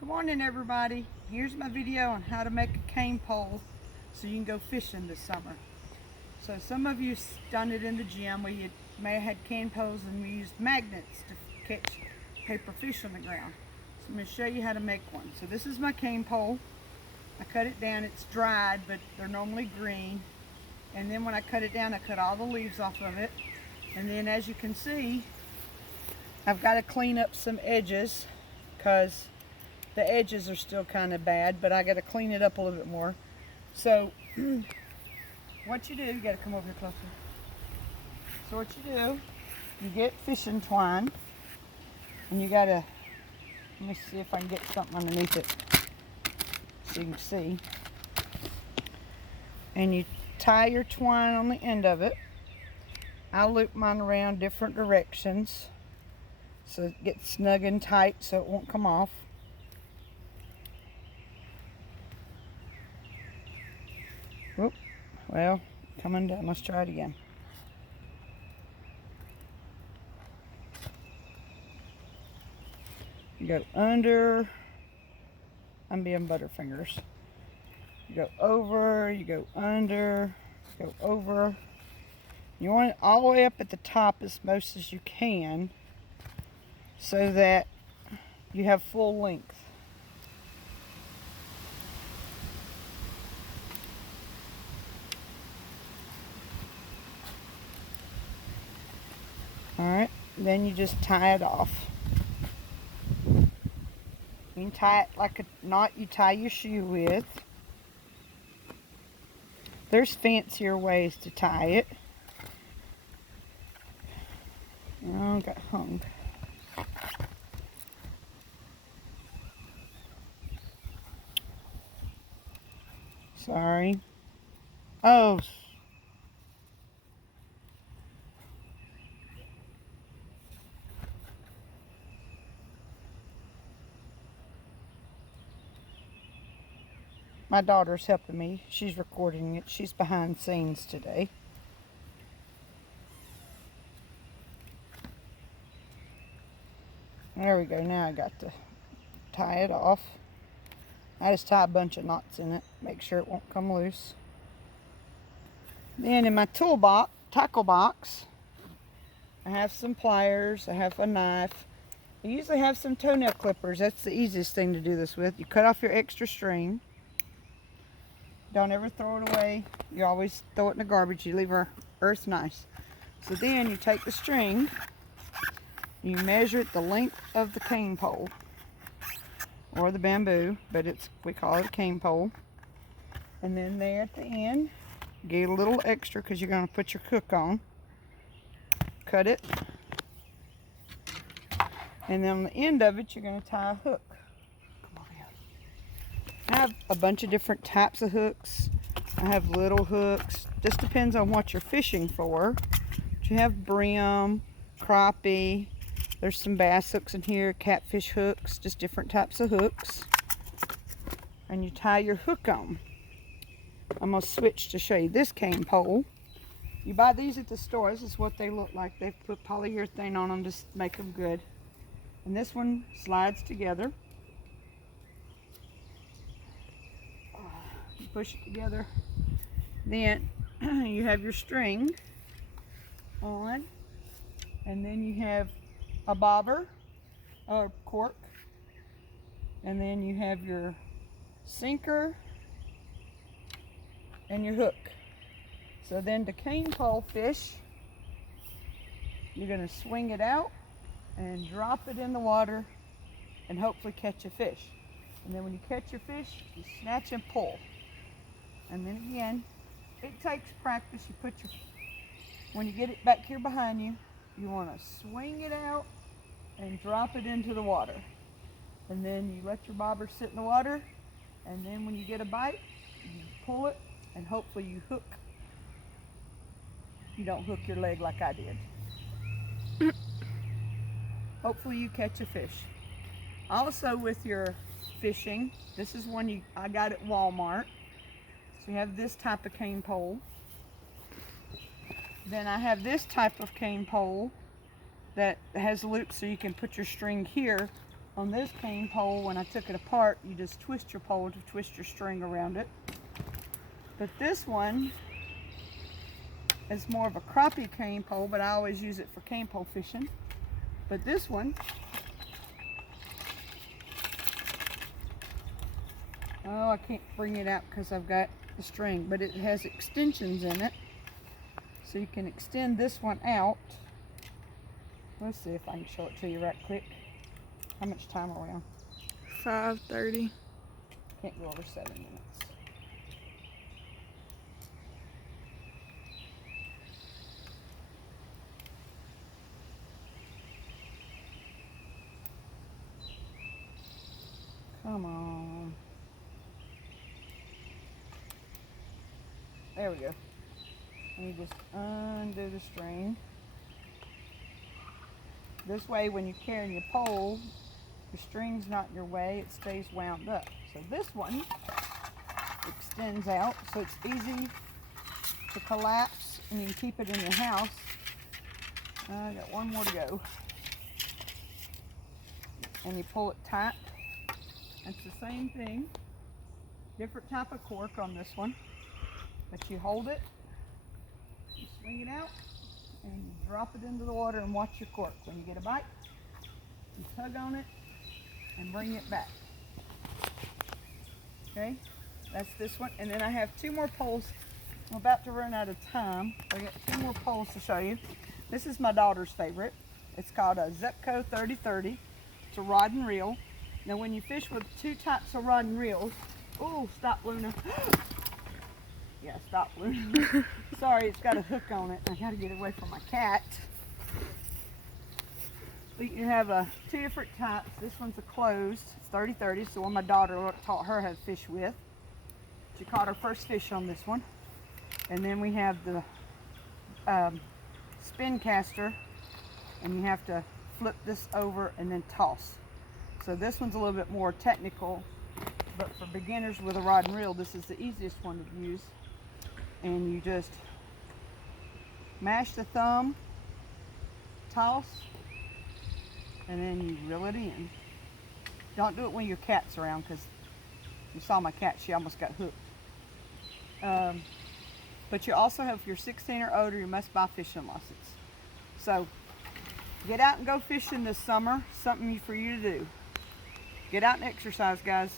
Good morning, everybody. Here's my video on how to make a cane pole so you can go fishing this summer. So some of you done it in the gym where you may have had cane poles and we used magnets to catch paper fish on the ground. So I'm going to show you how to make one. So this is my cane pole. I cut it down. It's dried, but they're normally green. And then when I cut it down, I cut all the leaves off of it. And then as you can see, I've got to clean up some edges because the edges are still kind of bad, but I got to clean it up a little bit more. So what you do, you got to come over here closer. So what you do, you get fishing twine, and you got to, let me see if I can get something underneath it so you can see. And you tie your twine on the end of it. I'll loop mine around different directions so it gets snug and tight so it won't come off. Whoop, well, coming down. Let's try it again. You go under, I'm being butterfingers. You go over, you go under, go over. You want it all the way up at the top as most as you can so that you have full length. Alright, then you just tie it off. You can tie it like a knot you tie your shoe with. There's fancier ways to tie it. Oh, got hung. Sorry. Oh. My daughter's helping me. She's recording it. She's behind scenes today. There we go. Now I got to tie it off. I just tie a bunch of knots in it. Make sure it won't come loose. Then in my toolbox, tackle box, I have some pliers. I have a knife. I usually have some toenail clippers. That's the easiest thing to do this with. You cut off your extra string. Don't ever throw it away. You always throw it in the garbage. You leave our earth nice. So then you take the string, you measure it the length of the cane pole or the bamboo, but we call it a cane pole. And then there at the end, get a little extra because you're going to put your hook on. Cut it. And then on the end of it, you're going to tie a hook. I have a bunch of different types of hooks. I have little hooks. Just depends on what you're fishing for. But you have brim, crappie. There's some bass hooks in here, catfish hooks, just different types of hooks. And you tie your hook on. I'm going to switch to show you this cane pole. You buy these at the store. This is what they look like. They've put polyurethane on them to make them good. And this one slides together. You push it together. Then you have your string on. And then you have a bobber or cork. And then you have your sinker and your hook. So then to cane pole fish, you're going to swing it out and drop it in the water and hopefully catch a fish. And then when you catch your fish, you snatch and pull. And then again, it takes practice. When you get it back here behind you, you want to swing it out and drop it into the water. And then you let your bobber sit in the water. And then when you get a bite, you pull it and hopefully you hook. You don't hook your leg like I did. Hopefully you catch a fish. Also with your fishing, this is one I got at Walmart. So you have this type of cane pole. Then I have this type of cane pole that has loops so you can put your string here On this cane pole, when I took it apart, you just twist your pole to twist your string around it. But this one is more of a crappie cane pole, but I always use it for cane pole fishing. But this one, oh, I can't bring it out because I've got the string, but it has extensions in it. So you can extend this one out. Let's see if I can show it to you right quick. How much time are we on? 5:30. Can't go over 7 minutes. Come on. There we go. And you just undo the string. This way, when you're carrying your pole, your string's not in your way, it stays wound up. So this one extends out, so it's easy to collapse, and you can keep it in your house. I got one more to go. And you pull it tight. It's the same thing, different type of cork on this one, but you hold it, you swing it out, and you drop it into the water and watch your cork. When you get a bite, you tug on it and bring it back. Okay, that's this one. And then I have 2 more poles. I'm about to run out of time. I got 2 more poles to show you. This is my daughter's favorite. It's called a Zepco 3030. It's a rod and reel. Now when you fish with 2 types of rod and reels, oh, stop, Luna. Yeah, stop, Luna. Sorry, it's got a hook on it. I gotta get away from my cat. But you have 2 different types. This one's a closed, it's 30-30, so one my daughter taught her how to fish with. She caught her first fish on this one. And then we have the spin caster, and you have to flip this over and then toss. So this one's a little bit more technical, but for beginners with a rod and reel, this is the easiest one to use. And you just mash the thumb, toss, and then you reel it in. Don't do it when your cat's around, because you saw my cat, she almost got hooked. But you also have, if you're 16 or older, you must buy fishing license. So get out and go fishing this summer, something for you to do. Get out and exercise, guys.